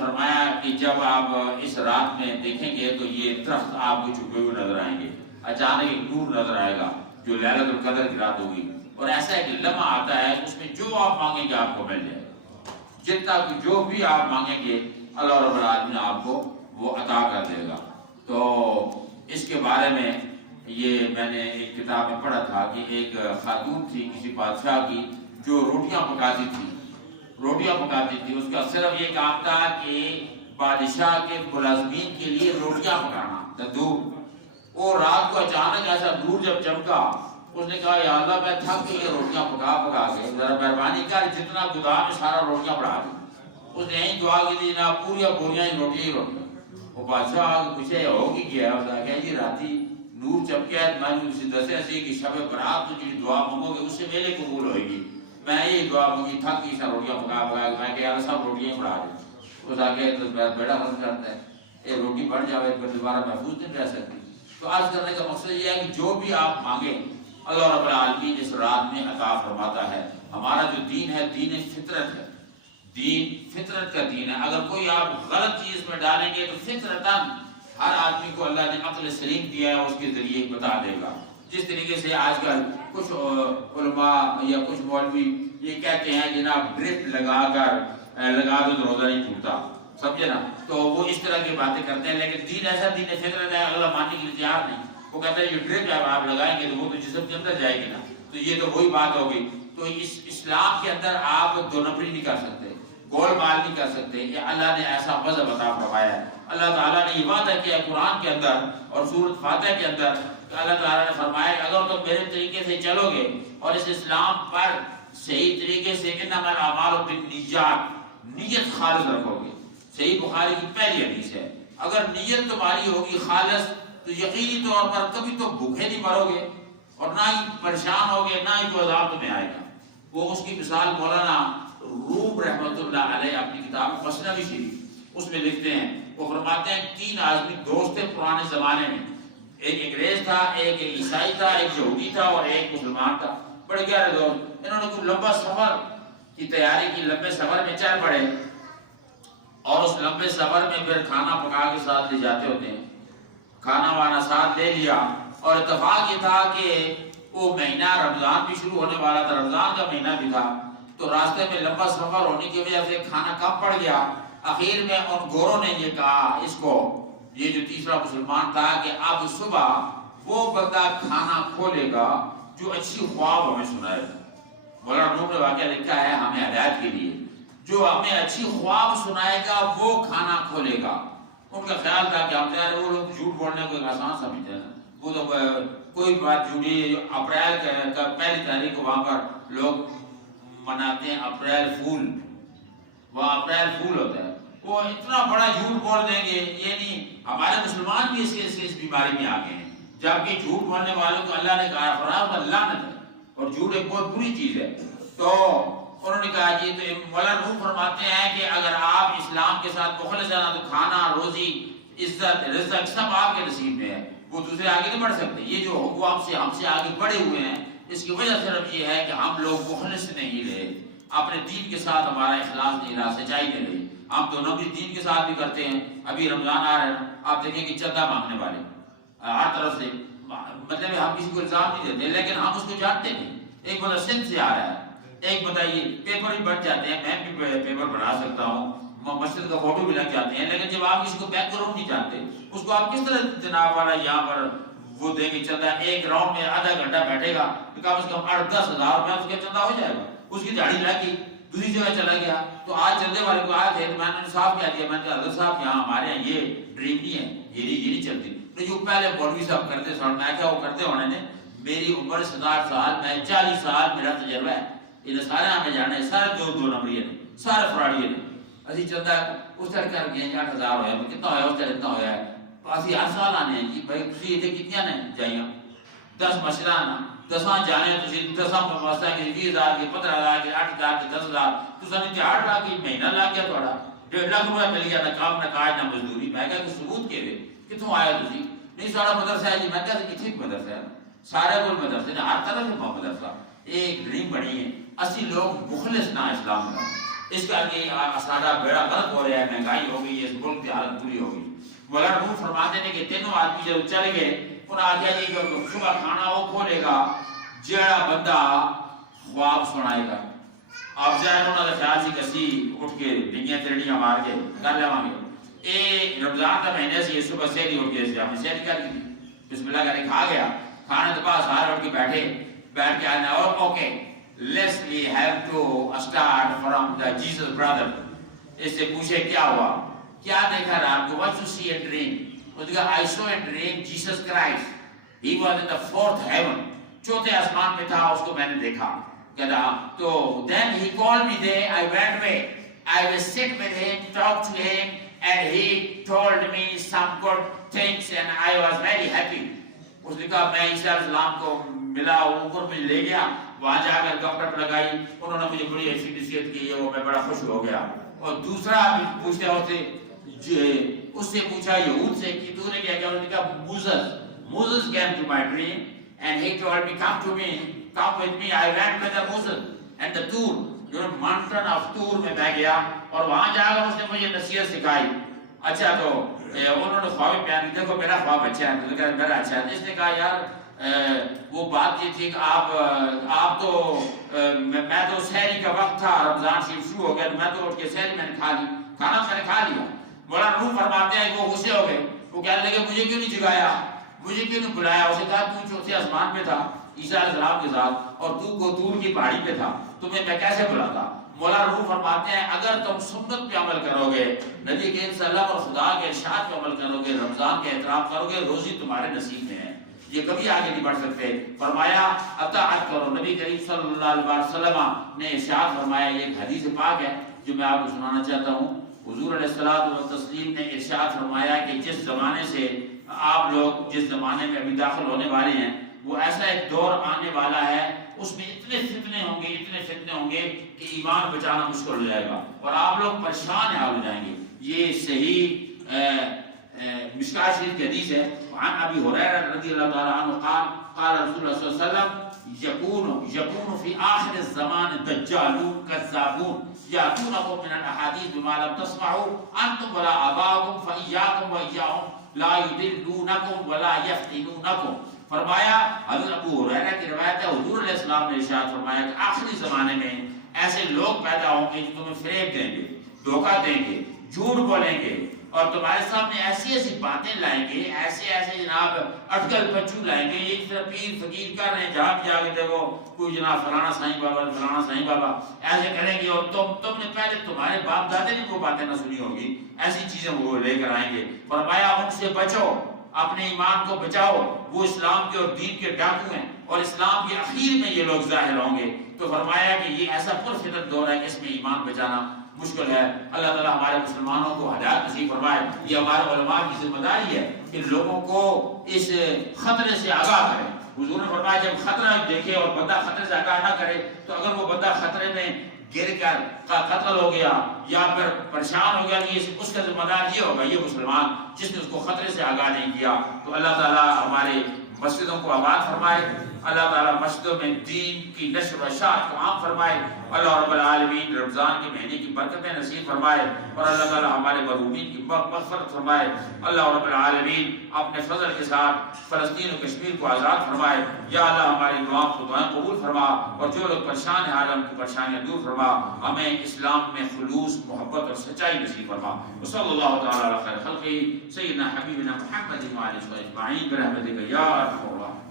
فرمایا کہ جب آپ اس رات میں دیکھیں گے تو یہ درخت آپ کو چھپے ہوئے نظر آئیں گے، اچانک ایک نور نظر آئے گا جو لیلۃ القدر کی رات ہوگی، اور ایسا ایک لمحہ آتا ہے اس میں جو آپ مانگیں گے آپ کو مل جائے گا، جتنا جو بھی آپ مانگیں گے اللہ رب العالمین آپ کو وہ عطا کر دے گا۔ تو اس کے بارے میں یہ میں نے ایک کتاب میں پڑھا تھا کہ ایک خاتون تھی کسی بادشاہ کی جو روٹیاں پکاتی تھی، اس کا صرف یہ کام تھا کہ بادشاہ کے ملازمین کے لیے روٹیاں پکانا تندور۔ اور رات کو اچانک ایسا نور جب چمکا، اس نے کہا یا اللہ میں تھک کے یہ روٹیاں پکا کے ذرا مہربانی کر جتنا گودام میں سارا روٹیاں بڑھا دی۔ اس نے یہی دعا کی تھی جناب پوریا بوریاں ہی روٹیاں۔ وہ بادشاہ آگے پوچھے ہو کی گیا، اس نے کہا جی راتی نور چمکیا ہے، میں نے اسے دسیا سی کہ شب برات تو جی دعا مانگو گے اس سے میرے قبول ہوئے گی، میں یہ دعا مانگی تھک کی سا روٹیاں پکا میں کہ یار سب روٹیاں بڑھا دیں۔ اس آگے تو بیڑا حل کرتا ہے، یہ روٹی بڑھ جاوے پھر دوبارہ محفوظ نہیں رہ سکتی۔ تو آج کرنے کا مقصد یہ ہے کہ جو بھی آپ مانگیں اللہ رب العالمین اس رات میں عطا فرماتا ہے۔ ہمارا جو دین ہے دین فطرت ہے، دین فطرت کا دین ہے۔ اگر کوئی آپ غلط چیز میں ڈالیں گے تو فطرتاً ہر آدمی کو اللہ نے عقل سلیم دیا ہے، اس کے ذریعے بتا دے گا۔ جس طریقے سے آج کل کچھ علماء یا کچھ مولوی یہ کہتے ہیں جناب ڈرپ لگا دو تو روزہ نہیں ٹوٹتا، سمجھے نا، تو وہ اس طرح کی باتیں کرتے ہیں، لیکن دین ایسا دین فطرت ہے، اگلا ماننے کے لیے تیار نہیں۔ وہ کہتے ہیں یہ ڈرپ جب آپ لگائیں گے تو وہ تو جسم کے اندر جائے گی نا، تو یہ تو وہی بات ہوگی۔ تو اس اسلام کے اندر آپ دو نمبری نہیں کر سکتے، گول مال نہیں کر سکتے، یہ اللہ نے ایسا مذہب عطا فرمایا ہے۔ اللہ تعالیٰ نے یہ وعدہ کیا ہے قرآن کے اندر اور سورۃ فاتحہ کے اندر کہ اللہ تعالیٰ نے فرمایا کہ اگر تم میرے طریقے سے چلو گے اور اس اسلام پر صحیح طریقے سے انما الاعمال بالنیات، نیت خالص رکھو گے۔ صحیح بخاری کی پہلی حدیث ہے، اگر نیت تمہاری ہوگی خالص تو یقینی طور پر کبھی تو بھوکے نہیں مرو گے اور نہ ہی پریشان ہوگے، نہ ہی کوئی عذاب تمہیں آئے گا۔ وہ اس کی مثال مولانا روم رحمۃ اللہ علیہ اپنی کتاب مثنوی شریف اس میں لکھتے ہیں، وہ فرماتے ہیں تین آدمی دوست تھے پرانے زمانے میں، ایک انگریز تھا، ایک عیسائی تھا، ایک یہودی تھا اور ایک مسلمان تھا، بڑے گہرے دوست۔ انہوں نے کوئی لمبا سفر کی تیاری کی، لمبے سفر میں چل پڑے اور اس لمبے سفر میں پھر کھانا پکا کے ساتھ لے جاتے ہوتے ہیں، کھانا وانا ساتھ لے لیا، اور اتفاق یہ تھا کہ وہ مہینہ رمضان بھی شروع ہونے والا تھا، رمضان کا مہینہ بھی تھا، تو راستے میں لمبا سفر ہونے کی وجہ سے کھانا کم پڑ گیا۔ آخر میں ان گوروں نے یہ کہا اس کو، یہ جو تیسرا مسلمان تھا، کہ اب صبح وہ بندہ کھانا کھولے گا جو اچھی خواب ہمیں سنائے گا۔ مولانا روم نے واقعہ لکھا ہے ہمیں ہدایت کے لیے، جو ہمیں اچھی خواب سنائے گا وہ کھانا کھولے گا۔ ان کا خیال تھا کہ ہم وہ لوگ جھوٹ بولنے کو ایک آسان سمجھتے ہیں، وہ تو کوئی بات جھوٹی، اپریل کا پہلی تاریخ کو وہاں پر لوگ مناتے ہیں اپریل فول، وہاں اپریل فول ہوتا ہے، وہ اتنا بڑا جھوٹ بول دیں گے، یہ نہیں، ہمارے مسلمان بھی اس بیماری میں آ گئے ہیں، جبکہ جھوٹ بولنے والوں کو اللہ نے کہا فرمایا لعنت ہے، اور جھوٹ ایک بہت بری چیز ہے۔ تو انہوں نے کہا جی، تو مولانا روم فرماتے ہیں کہ اگر آپ اسلام کے ساتھ مخلص ہیں تو کھانا، روزی، عزت، رزق سب آپ کے نصیب میں ہے، وہ دوسرے آگے نہیں بڑھ سکتے۔ یہ جو وہ ہم سے آگے بڑھے ہوئے ہیں، اس کی وجہ صرف یہ ہے کہ ہم لوگ مخلص نہیں رہے، اپنے دین کے ساتھ ہمارا اخلاص نہیں رہا، سچائی نہیں رہی۔ ہم دونوں بھی دین کے ساتھ بھی کرتے ہیں، ابھی رمضان آ رہا ہے، آپ دیکھیں کہ چندہ مانگنے والے ہر طرف سے، مطلب ہم کسی کو الزام نہیں دیتے لیکن ہم اس کو جانتے نہیں۔ ایک بندہ سندھ سے آ رہا ہے، ایک بتائیے پیپر بھی بن جاتے ہیں، میں بھی پیپر بنا سکتا ہوں، مسجد کا فوٹو بھی لگ جاتے ہیں، لیکن جب آپ کسی کو بیک گراؤنڈ نہیں جانتے اس کو آپ کس طرح جناب والا یہاں پر وہ دیں گے چندہ؟ ایک راؤنڈ میں آدھا گھنٹہ بیٹھے گا تو کم از کم 8-10 ہزار روپیہ اس کا چندہ ہو جائے گا، اس کی داڑھی لگ گئی، دوسری جگہ چلا گیا۔ تو آج چندے والے کو آئے تھے تو میں نے صاحب کیا دیا، میں نے کہا حضرت صاحب یہاں ہمارے یہاں یہ ڈریم نہیں ہے، یہ نہیں چلتی۔ تو جو پہلے مولوی صاحب کرتے سن، میں کیا وہ کرتے ہونے نے، میری عمر 67 سال، میں 40 سال میرا تجربہ ہے، انہیں سارے ہمیں جانے، سارے دو نمبری نے، سارے فراڈی نے۔ اسی چندہ اس طرح کر گئے 8,000 ہویا، کتنا ہویا اس طرح اتنا ہویا ہے، اسی ہر سال آنے ہیں کہ بھائی تسی اتنے کتنی نے جائیاں 10 مشرہ نا 10 جانے، تسی 10 واسطہ کہ 20,000 کے 15,000 کے 8,000 کے 10,000 تسا نے 4 لاکھ کی مہینہ لا گیا، تھوڑا 1.5 لاکھ روپے مل گیا، نہ کام نہ کاج نہ مزدوری۔ میں کہا کہ ثبوت کے دے کتوں آیا تسی؟ نہیں سارا مدرسہ ہے جی۔ میں کہا کہ ٹھیک مدرسہ ہے، سارے کو مدرسے نے ہر طرح سے مدرسہ ایک ڈریم بنی ہے۔ اسی لوگ مخلص نہ اسلام کا، اس کا کہ سارا بیڑا غرق ہو رہا ہے، مہنگائی ہو گئی ہے، اس ملک کی حالت بری ہو گئی۔ مولانا روح فرماتے ہیں کہ تینوں آدمی جب چل گئے، انہوں نے آگیا جی کہ صبح کھانا وہ کھولے گا جڑا بندہ خواب سنائے گا۔ آپ جائیں انہوں نے خیال سے کسی اٹھ کے ڈنگیاں ترڑیاں مار کے کر لیواں گے۔ اے رمضان کا مہینے سے صبح سحری اٹھ کے ہم نے سحری کر دی، بسم اللہ کرے کھا گیا، کھانے کے بعد سارے اٹھ کے بیٹھ کے آنے اور okay let's we have to start from the Jesus brother. اس سے پوچھے کیا ہوا، کیا دیکھا رات کو؟ What you see a dream? اس نے کہا I saw a dream Jesus Christ he was in the fourth heaven, چوتھے آسمان پہ تھا، اس کو میں نے دیکھا۔ کہتا تو then he called me there, I went away, I will sit with him, talk to him, and he told me some good things and I was very happy۔ اس نے کہا میں عیسیٰ علیہ السلام کو ملا، اوپر مجھے لے گیا، وہاں جا کر گپ ٹپ لگائی، انہوں نے مجھے بڑی اچھی نصیحت کی ہے، وہ میں بڑا خوش ہو گیا۔ اور دوسرا بھی پوچھتے ہوتے اس سے پوچھا یہود سے کہ تو نے کیا کیا؟ انہوں نے کہا Moses came to my dream and he told me come to me, come with me, I went with the Moses and the Tur, جو mountain of Tur میں میں گیا اور وہاں جا کر اس نے مجھے نصیحت سکھائی۔ اچھا تو انہوں نے خواب بیان کی، دیکھو میرا خواب اچھا ہے، تو کہا میرا اچھا ہے۔ اس نے کہا یار وہ بات یہ تھی کہ آپ تو میں تو سحری کا وقت تھا، رمضان شریف شروع ہو گیا، میں تو اٹھ کے سحری میں نے کھا لی، کھانا میں نے کھا لیا۔ مولانا روح فرماتے ہیں کہ وہ غصے ہو گئے، وہ کہنے لگے مجھے کیوں نہیں جگایا، مجھے کیوں نہیں بلایا؟ اسے کہا تو چوتھے آسمان پہ تھا عیسیٰ علیہ السلام کے ساتھ اور تو کو دور کی پہاڑی پہ تھا، تمہیں میں کیسے بلاتا؟ مولانا روح فرماتے ہیں اگر تم سنت پہ عمل کرو گے، نبی کریم صلی اللہ اور خدا کے ارشاد پہ عمل کرو گے، رمضان کے احترام کرو گے، روزی تمہارے نصیب میں ہے، یہ کبھی آگے نہیں بڑھ سکتے۔ فرمایا اطاعت کرو۔ نبی کریم صلی اللہ علیہ وسلم نے ارشاد فرمایا، یہ ایک حدیث پاک ہے جو میں آپ کو سنانا چاہتا ہوں۔ حضور علیہ الصلوۃ والتسلیم نے ارشاد فرمایا کہ جس زمانے سے آپ لوگ جس زمانے میں ابھی داخل ہونے والے ہیں، وہ ایسا ایک دور آنے والا ہے، اس میں اتنے فتنے ہوں گے کہ ایمان بچانا مشکل ہو جائے گا اور آپ لوگ پریشان حال ہو جائیں گے۔ یہ صحیح مشکاہ شریف کی حدیث ہے۔ عن ابی ہریرہ رضی اللہ تعالی عنہ قال قال رسول اللہ صلی اللہ علیہ وسلم یکون فی آخر الزمان دجالون کذابون یاتونکم من الاحادیث بما لم تسمعوا انتم ولا آباؤکم فإیاکم وإیاہم لا یضلونکم ولا یفتنونکم۔ فرمایا حضرت ابو ہریرہ کی روایت ہے، حضور علیہ السلام نے ارشاد فرمایا کہ آخری زمانے میں ایسے لوگ پیدا ہوں گے جو تمہیں فریب دیں گے، دھوکہ دیں گے، جھوٹ بولیں گے اور تمہارے سامنے ایسی ایسی باتیں لائیں گے، ایسے جناب اٹکل پچو لائیں گے، یہ طرح پیر فقیر کر رہے ہیں، جہاں بھی جا کے دیکھو کوئی جناب فلانا سائیں بابا ایسے کریں گے اور تم نے پہلے تمہارے باپ دادے نے وہ باتیں نہ سنی ہوگی، ایسی چیزیں وہ لے کر آئیں گے۔ فرمایا ان سے بچو، اپنے ایمان کو بچاؤ، وہ اسلام کے اور دین کے ڈاکو ہیں اور اسلام کے اخیر میں یہ لوگ ظاہر ہوں گے۔ تو فرمایا کہ یہ ایسا پرفتن دور ہے کہ اس میں ایمان بچانا مشکل ہے۔ اللہ تعالیٰ ہمارے مسلمانوں کو ہدایت نصیب فرمائے۔ یہ ہمارے علماء کی ذمہ داری ہے کہ لوگوں کو اس خطرے سے آگاہ کریں۔ حضور نے فرمایا جب خطرہ دیکھے اور بندہ خطرے سے آگاہ نہ کرے تو اگر وہ بندہ خطرے میں گر کر قتل ہو گیا یا پھر پریشان ہو گیا کہ اس کا ذمہ دار یہ ہوگا، یہ مسلمان جس نے اس کو خطرے سے آگاہ نہیں کیا۔ تو اللہ تعالیٰ ہمارے مسجدوں کو آباد فرمائے، اللہ تعالیٰ مسجدوں میں دین کی نشر و اشاعت کو عام فرمائے، اللہ رب العالمین رمضان کے مہینے کی برکتیں نصیب فرمائے اور اللہ تعالیٰ ہمارے مرحومین کی مغفرت فرمائے۔ اللہ رب العالمین اپنے فضل کے ساتھ فلسطین و کشمیر کو آزاد فرمائے۔ یا اللہ ہماری دعاؤں کو دعائیں قبول فرما اور جو لوگ پریشان ہیں عالم کی پریشانیاں دور فرما، ہمیں اسلام میں خلوص محبت اور سچائی نصیب فرما۔ وصلی اللہ تعالیٰ علی خیر خلقہ سیدنا حبیبنا محمد وعلی آلہ اجمعین برحمتک یا ارحم الراحمین۔